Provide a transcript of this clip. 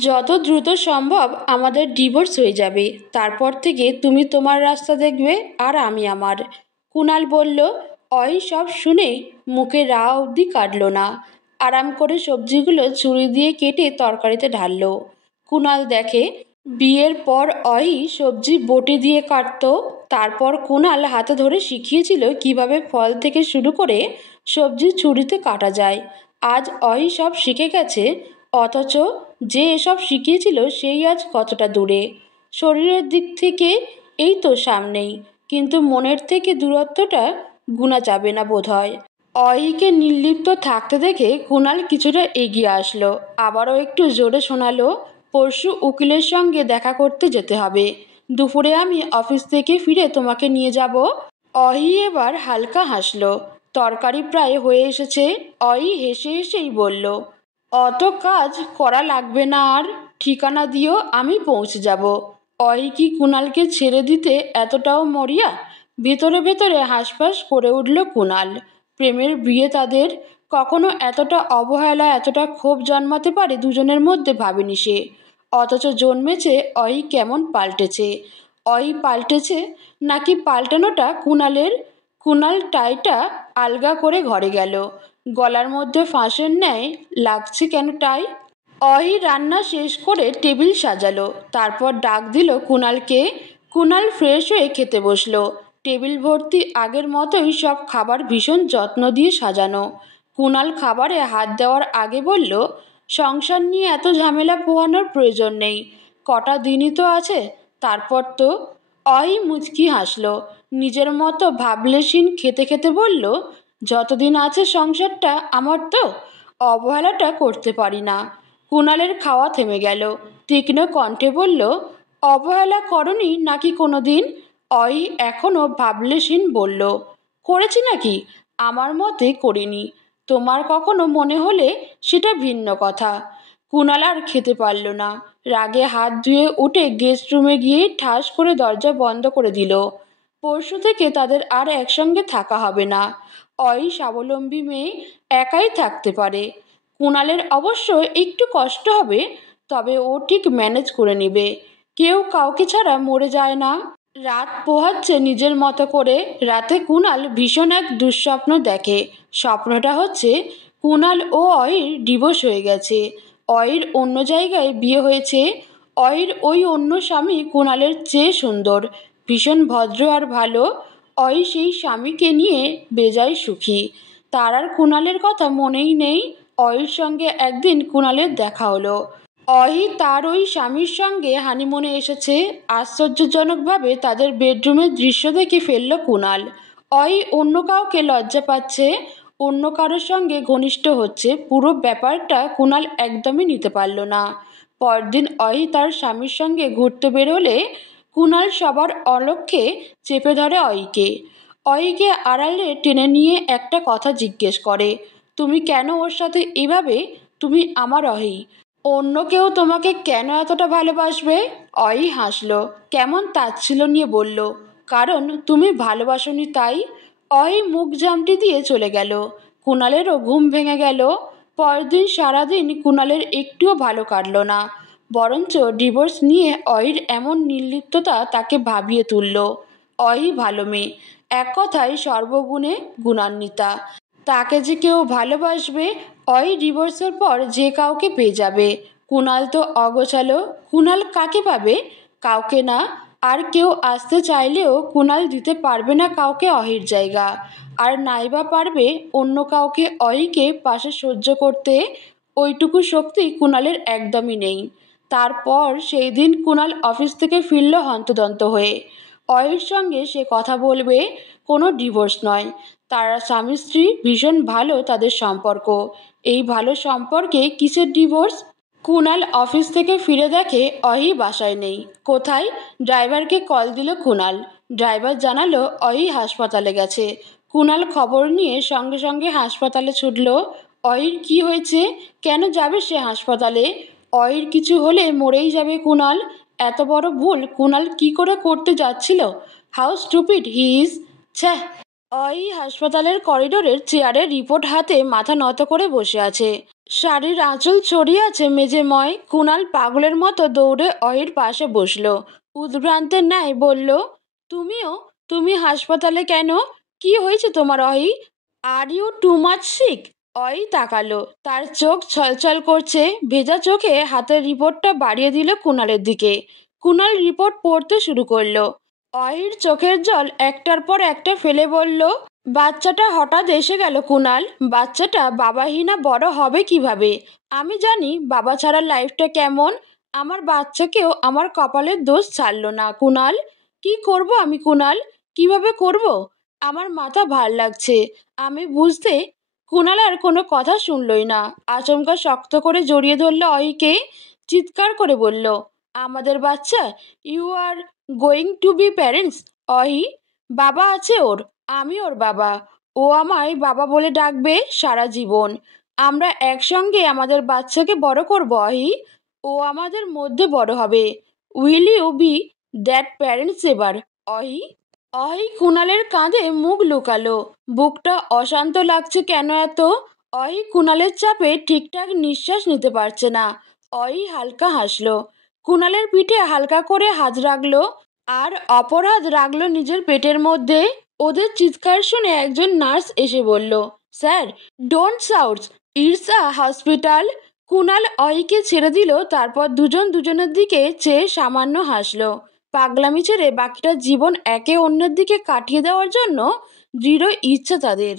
যত দ্রুত সম্ভব আমাদের ডিভোর্স হয়ে যাবে, তারপর থেকে তুমি তোমার রাস্তা দেখবে আর আমি আমার। কুণাল বলল। অয়ি সব শুনেই মুখে রা অবধি কাটল না। আরাম করে সবজিগুলো ছুরি দিয়ে কেটে তরকারিতে ঢালল। কুণাল দেখে বিয়ের পর অয়ি সবজি বটি দিয়ে কাটতো। তারপর কুণাল হাতে ধরে শিখিয়েছিল কিভাবে ফল থেকে শুরু করে সবজি ছুরিতে কাটা যায়। আজ অয়ি সব শিখে গেছে, অথচ যে এসব শিখিয়েছিল সেই আজ কতটা দূরে। শরীরের দিক থেকে এই তো সামনেই, কিন্তু মনের থেকে দূরত্বটা গুণা যাবে না বোধহয়। অয়িকে নির্লিপ্ত থাকতে দেখে কুণাল কিছুটা এগিয়ে আসলো। আবারও একটু জোরে শোনালো, পরশু উকিলের সঙ্গে দেখা করতে যেতে হবে। দুপুরে আমি অফিস থেকে ফিরে তোমাকে নিয়ে যাব। অহি এবার হালকা হাসল। তরকারি প্রায় হয়ে এসেছে। অয়ি হেসে হেসেই বলল, অত কাজ করা লাগবে না আর, ঠিকানা দিও, আমি পৌঁছে যাব। অয়ি কি কুণালকে ছেড়ে দিতে এতটাও মরিয়া? ভেতরে ভেতরে হাঁসফাঁস করে উঠল কুণাল। প্রেমের বিয়ে তাদের, কখনো এতটা অবহেলা এতটা ক্ষোভ জন্মাতে পারে দুজনের মধ্যে ভাবেনি সে। অথচ জন্মেছে অয়ি কেমন পাল্টেছে। অয়ি পাল্টেছে নাকি পাল্টানোটা কুণালের? কুণাল টাইটা আলগা করে ঘরে গেল। গলার মধ্যে ফাঁসের ন্যায় লাগছে কেন টাই? অহি রান্না শেষ করে টেবিল সাজালো, তারপর ডাক দিল কুণালকে। কুণাল ফ্রেশ হয়ে খেতে বসলো। টেবিল ভর্তি আগের মতোই সব খাবার ভীষণ যত্ন দিয়ে সাজানো। কুণাল খাবারে হাত দেওয়ার আগে বলল, সংসার নিয়ে এত ঝামেলা পোহানোর প্রয়োজন নেই, কটা দিনই তো আছে, তারপর তো। অহি মুচকি হাসলো, নিজের মতো ভাবলেশীন খেতে খেতে বলল, যতদিন আছে সংসারটা আমার তো অবহেলাটা করতে পারি না। কুণালের খাওয়া থেমে গেল। তীক্ষ্ণ কণ্ঠে বলল, অবহেলা করনি নাকি কোনো দিন? অয়ি এখনও ভাবলেশীন বলল, করেছি নাকি? আমার মতে করিনি, তোমার কখনো মনে হলে সেটা ভিন্ন কথা। কুণাল আর খেতে পারল না। রাগে হাত ধুয়ে উঠে গেস্ট রুমে গিয়ে ঠাস করে দরজা বন্ধ করে দিল। পরশু থেকে তাদের আর একসঙ্গে থাকা হবে না। অয়ি স্বাবলম্বী মেয়ে, একাই থাকতে পারে। কুণালের অবশ্য একটু কষ্ট হবে, তবে ও ঠিক ম্যানেজ করে নেবে। কেউ কাউকে ছাড়া মরে যায় না। রাত পোহাচ্ছে নিজের মতো করে। রাতে কুণাল ভীষণ এক দুঃস্বপ্ন দেখে। স্বপ্নটা হচ্ছে কুণাল ও অয়ির ডিভোর্স হয়ে গেছে। অয়ির অন্য জায়গায় বিয়ে হয়েছে। অয়ির ওই অন্য স্বামী কুণালের চেয়ে সুন্দর, ভীষণ ভদ্র আর ভালো। অয়ি সেই স্বামীকে নিয়ে বেজায় সুখী। তার আর কুণালের কথা মনেই নেই। অয়ির সঙ্গে একদিন কুণালের দেখা হলো। অহি তার ওই স্বামীর সঙ্গে হানিমুনে এসেছে। আশ্চর্যজনকভাবে তাদের বেডরুমের দৃশ্য দেখে ফেলল কুণাল। অহি অন্য কাউকে লজ্জা পাচ্ছে, অন্য কারোর সঙ্গে ঘনিষ্ঠ হচ্ছে, পুরো ব্যাপারটা কুণাল একদমই নিতে পারল না। পরদিন অহি তার স্বামীর সঙ্গে ঘুরতে বেরোলে কুণাল সবার অলক্ষ্যে চেপে ধরে অয়িকে। অয়িকে আড়ালে টেনে নিয়ে একটা কথা জিজ্ঞেস করে, তুমি কেন ওর সাথে এভাবে? তুমি আমার অহি, অন্য কেউ তোমাকে কেন এতটা ভালোবাসবে? অয়ি হাসলো, কেমন তাচ্ছিল্য নিয়ে বলল, কারণ তুমি ভালোবাসোনি তাই। অয়ি মুখ ঝামটি দিয়ে চলে গেল। কুণালেরও ঘুম ভেঙে গেল। পরদিন সারাদিন কুণালের একটুও ভালো কাটল না, বরঞ্চ ডিভোর্স নিয়ে অয়ির এমন নির্লিপ্ততা তাকে ভাবিয়ে তুলল। অয়ি ভালো মেয়ে, এক কথায় সর্বগুণে গুণান্বিতা। তাকে যে কেউ ভালোবাসবে, অয়ি ডিভোর্সের পর যে কাউকে পেয়ে যাবে। কুণাল তো অগোছালো, কুণাল কাকে পাবে? কাউকে না। আর কেউ আসতে চাইলেও কুণাল দিতে পারবে না কাউকে অহির জায়গা। আর নাইবা পারবে অন্য কাউকে অহিকে পাশে সহ্য করতে। ওইটুকু শক্তি কুণালের একদমই নেই। তারপর সেই দিন কুণাল অফিস থেকে ফিরল হন্তদন্ত হয়ে। অহির সঙ্গে সে কথা বলবে, কোনো ডিভোর্স নয়। তারা স্বামী স্ত্রী, ভীষণ ভালো তাদের সম্পর্ক। এই ভালো সম্পর্কে কিসের ডিভোর্স? কুণাল অফিস থেকে ফিরে দেখে অহি বাসায় নেই। কোথায়? ড্রাইভারকে কল দিল কুণাল। ড্রাইভার জানালো অহি হাসপাতালে গেছে। কুণাল খবর নিয়ে সঙ্গে সঙ্গে হাসপাতালে ছুটল। অহির কি হয়েছে? কেন যাবে সে হাসপাতালে? অহির কিছু হলে মরেই যাবে কুণাল। এত বড় ভুল কুণাল কি করে করতে যাচ্ছিল? How stupid he is. ছ্যাঃ। অয়ি হাসপাতালের করিডোরের চেয়ারে রিপোর্ট হাতে মাথা নত করে বসে আছে। শাড়ির আঁচল ছড়িয়ে আছে মেঝেময়। কুণাল পাগলের মতো দৌড়ে অহির পাশে বসলো। উদ্ভ্রান্তের ন্যায় বলল, তুমিও? তুমি হাসপাতালে কেন? কি হয়েছে তোমার Ahi? Are you too much sick? Ahi তাকালো, তার চোখ ছলছল করছে। ভেজা চোখে হাতের রিপোর্টটা বাড়িয়ে দিল কুণালের দিকে। কুণাল রিপোর্ট পড়তে শুরু করলো। অহির চোখের জল একটার পর একটা ফেলে বলল, বাচ্চাটা হঠাৎ এসে গেল কুণাল। বাচ্চাটা বাবাহীনা বড় হবে কিভাবে? আমি জানি বাবা ছাড়া লাইফটা কেমন। আমার বাচ্চাকেও আমার কপালের দোষ ছাড়লো না কুণাল। কি করব আমি কুণাল? কিভাবে করব? আমার মাথা ভার লাগছে। আমি বুঝতে কুণাল আর কোনো কথা শুনলই না। আচমকা শক্ত করে জড়িয়ে ধরল অহিকে। চিৎকার করে বলল, আমাদের বাচ্চা? You are going to be parents? Ahi, বাবা আছে ওর। আমি ওর বাবা। ও আমায় বাবা বলে ডাকবে সারা জীবন। আমরা একসঙ্গে আমাদের বাচ্চাকে বড় করব অহি। ও আমাদের মধ্যে বড় হবে। Will you be that parents এবার অহি? অহি কুণালের কাঁধে মুখ লুকালো। বুকটা অশান্ত লাগছে কেন এত? অহি কুণালের চাপে ঠিকঠাক নিঃশ্বাস নিতে পারছে না। অহি হালকা হাসলো। কুণালের পিঠে হালকা করে হাত রাখলো, আর অপর হাত রাখলো নিজের পেটের মধ্যে। ওদের চিৎকার শুনে একজন নার্স এসে বলল, sir, don't shout, it's a hospital. Kunal অহিকে ছেড়ে দিল, তারপর দুজন দুজনের দিকে চেয়ে সামান্য হাসলো। পাগলামি ছেড়ে বাকিটা জীবন একে অন্যের দিকে কাটিয়ে দেওয়ার জন্য দৃঢ় ইচ্ছা তাদের।